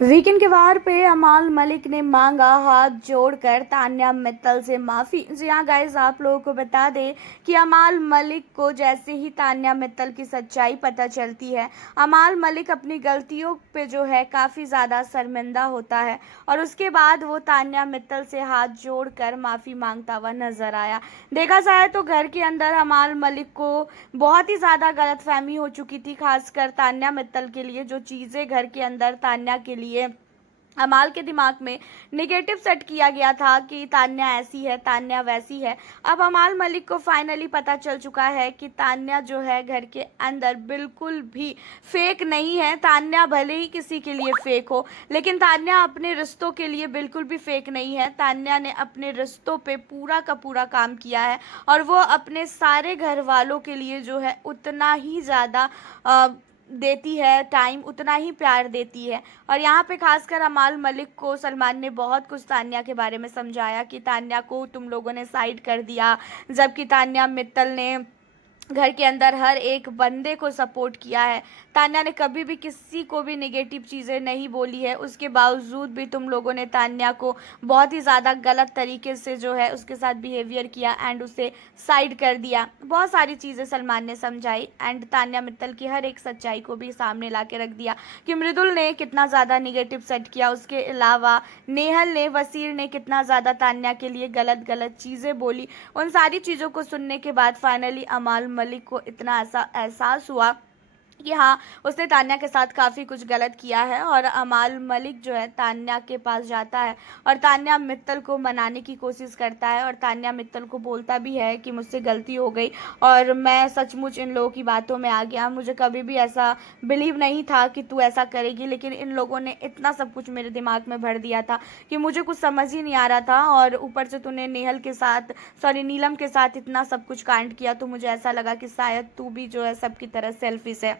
Weekend के वार पे अमाल मलिक ने मांगा हाथ जोड़कर तान्या मित्तल से माफ़ी। जी हाँ गाइस, आप लोगों को बता दें कि अमाल मलिक को जैसे ही तान्या मित्तल की सच्चाई पता चलती है, अमाल मलिक अपनी गलतियों पे जो है काफ़ी ज़्यादा शर्मिंदा होता है और उसके बाद वो तान्या मित्तल से हाथ जोड़कर माफ़ी मांगता हुआ नजर आया। देखा जाए तो घर के अंदर अमाल मलिक को बहुत ही ज़्यादा गलतफहमी हो चुकी थी, खासकर तान्या मित्तल के लिए। जो चीज़ें घर के अंदर तान्या के लिए अमाल के दिमाग में नेगेटिव सेट किया गया था कि तान्या ऐसी है, तान्या वैसी है। अब अमाल मलिक को फाइनली पता चल चुका है कि तान्या जो है घर के अंदर बिल्कुल भी फेक नहीं है। तान्या भले ही किसी के लिए फेक हो, लेकिन तान्या अपने रिश्तों के लिए बिल्कुल भी फेक नहीं है। तान्या ने अपने रिश्तों पे पूरा का पूरा काम किया है और वो अपने सारे घर वालों के लिए जो है उतना ही ज़्यादा देती है टाइम, उतना ही प्यार देती है। और यहाँ पे खासकर अमाल मलिक को सलमान ने बहुत कुछ तान्या के बारे में समझाया कि तान्या को तुम लोगों ने साइड कर दिया, जबकि तान्या मित्तल ने घर के अंदर हर एक बंदे को सपोर्ट किया है। तान्या ने कभी भी किसी को भी नेगेटिव चीज़ें नहीं बोली है, उसके बावजूद भी तुम लोगों ने तान्या को बहुत ही ज़्यादा गलत तरीके से जो है उसके साथ बिहेवियर किया एंड उसे साइड कर दिया। बहुत सारी चीज़ें सलमान ने समझाई एंड तान्या मित्तल की हर एक सच्चाई को भी सामने ला के रख दिया कि मृदुल ने कितना ज़्यादा निगेटिव सेट किया। उसके अलावा नेहल ने, वसीर ने कितना ज़्यादा तान्या के लिए गलत गलत चीज़ें बोली। उन सारी चीज़ों को सुनने के बाद फाइनली अमाल मलिक को इतना ऐसा एहसास हुआ कि हाँ, उसने तान्या के साथ काफ़ी कुछ गलत किया है। और अमाल मलिक जो है तान्या के पास जाता है और तान्या मित्तल को मनाने की कोशिश करता है और तान्या मित्तल को बोलता भी है कि मुझसे गलती हो गई और मैं सचमुच इन लोगों की बातों में आ गया। मुझे कभी भी ऐसा बिलीव नहीं था कि तू ऐसा करेगी, लेकिन इन लोगों ने इतना सब कुछ मेरे दिमाग में भर दिया था कि मुझे कुछ समझ ही नहीं आ रहा था। और ऊपर से तूने नेहल के साथ, सॉरी नीलम के साथ इतना सब कुछ कांड किया, तो मुझे ऐसा लगा कि शायद तू भी जो है सबकी तरह सेल्फिश है।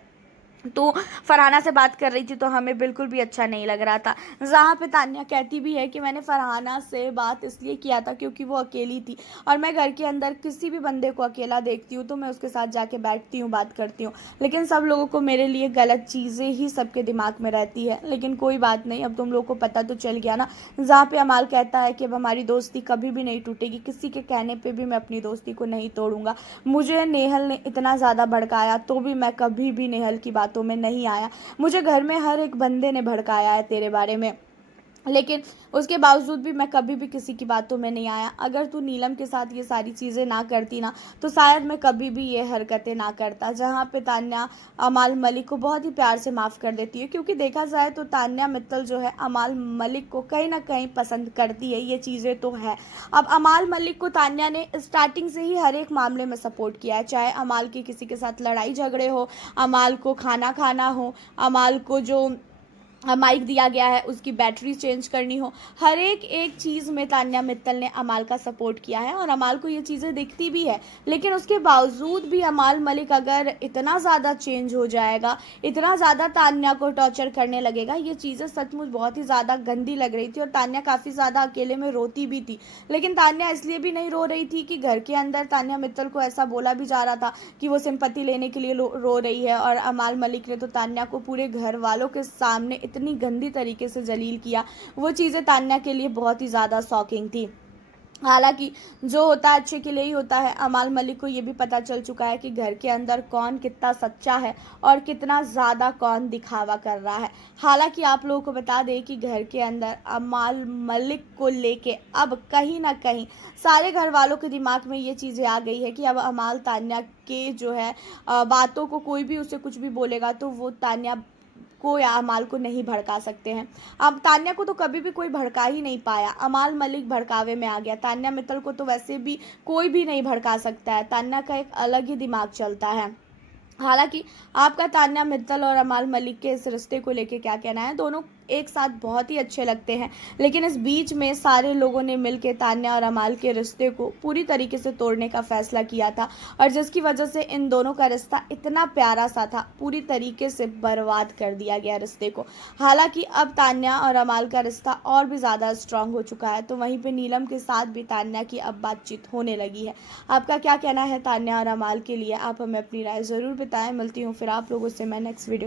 तो फरहाना से बात कर रही थी तो हमें बिल्कुल भी अच्छा नहीं लग रहा था। जहाँ पे तान्या कहती भी है कि मैंने फरहाना से बात इसलिए किया था क्योंकि वो अकेली थी और मैं घर के अंदर किसी भी बंदे को अकेला देखती हूँ तो मैं उसके साथ जाके बैठती हूँ, बात करती हूँ, लेकिन सब लोगों को मेरे लिए गलत चीज़ें ही सबके दिमाग में रहती है। लेकिन कोई बात नहीं, अब तुम लोगों को पता तो चल गया ना। जहाँ पे अमाल कहता है कि अब हमारी दोस्ती कभी भी नहीं टूटेगी, किसी के कहने पर भी मैं अपनी दोस्ती को नहीं तोड़ूंगा। मुझे नेहल ने इतना ज़्यादा भड़काया तो भी मैं कभी भी नेहल की बातों में नहीं आया। मुझे घर में हर एक बंदे ने भड़काया है तेरे बारे में, लेकिन उसके बावजूद भी मैं कभी भी किसी की बातों में नहीं आया। अगर तू नीलम के साथ ये सारी चीज़ें ना करती ना तो शायद मैं कभी भी ये हरकतें ना करता। जहाँ पे तान्या अमाल मलिक को बहुत ही प्यार से माफ़ कर देती है, क्योंकि देखा जाए तो तान्या मित्तल जो है अमाल मलिक को कहीं ना कहीं पसंद करती है, ये चीज़ें तो है। अब अमाल मलिक को तान्या ने स्टार्टिंग से ही हर एक मामले में सपोर्ट किया है, चाहे अमाल की किसी के साथ लड़ाई झगड़े हो, अमाल को खाना खाना हो, अमाल को जो माइक दिया गया है उसकी बैटरी चेंज करनी हो, हर एक चीज़ में तान्या मित्तल ने अमाल का सपोर्ट किया है और अमाल को ये चीज़ें दिखती भी है। लेकिन उसके बावजूद भी अमाल मलिक अगर इतना ज़्यादा चेंज हो जाएगा, इतना ज़्यादा तान्या को टॉर्चर करने लगेगा, ये चीज़ें सचमुच बहुत ही ज़्यादा गंदी लग रही थी और तान्या काफ़ी ज़्यादा अकेले में रोती भी थी। लेकिन तान्या इसलिए भी नहीं रो रही थी कि घर के अंदर तान्या मित्तल को ऐसा बोला भी जा रहा था कि वो सिंपैथी लेने के लिए रो रही है। और अमाल मलिक ने तो तान्या को पूरे घर वालों के सामने इतनी गंदी तरीके से जलील किया, वो चीज़ें तान्या के लिए बहुत ही ज़्यादा शॉकिंग थी। हालांकि जो होता है अच्छे के लिए ही होता है। अमाल मलिक को ये भी पता चल चुका है कि घर के अंदर कौन कितना सच्चा है और कितना ज़्यादा कौन दिखावा कर रहा है। हालांकि आप लोगों को बता दें कि घर के अंदर अमाल मलिक को लेके अब कहीं ना कहीं सारे घर वालों के दिमाग में ये चीज़ें आ गई है कि अब अमाल तान्या के जो है बातों को, कोई भी उसे कुछ भी बोलेगा तो वो तान्या को या अमाल को नहीं भड़का सकते हैं। अब तान्या को तो कभी भी कोई भड़का ही नहीं पाया, अमाल मलिक भड़कावे में आ गया। तान्या मित्तल को तो वैसे भी कोई भी नहीं भड़का सकता है, तान्या का एक अलग ही दिमाग चलता है। हालांकि आपका तान्या मित्तल और अमाल मलिक के इस रिश्ते को लेके क्या कहना है? दोनों एक साथ बहुत ही अच्छे लगते हैं, लेकिन इस बीच में सारे लोगों ने मिलकर तान्या और अमाल के रिश्ते को पूरी तरीके से तोड़ने का फैसला किया था और जिसकी वजह से इन दोनों का रिश्ता इतना प्यारा सा था, पूरी तरीके से बर्बाद कर दिया गया रिश्ते को। हालांकि अब तान्या और अमाल का रिश्ता और भी ज़्यादा स्ट्रांग हो चुका है, तो वहीं पे नीलम के साथ भी तान्या की अब बातचीत होने लगी है। आपका क्या कहना है तान्या और अमाल के लिए? आप हमें अपनी राय ज़रूर बताएं। मिलती हूँ फिर आप लोगों से मैं नेक्स्ट वीडियो।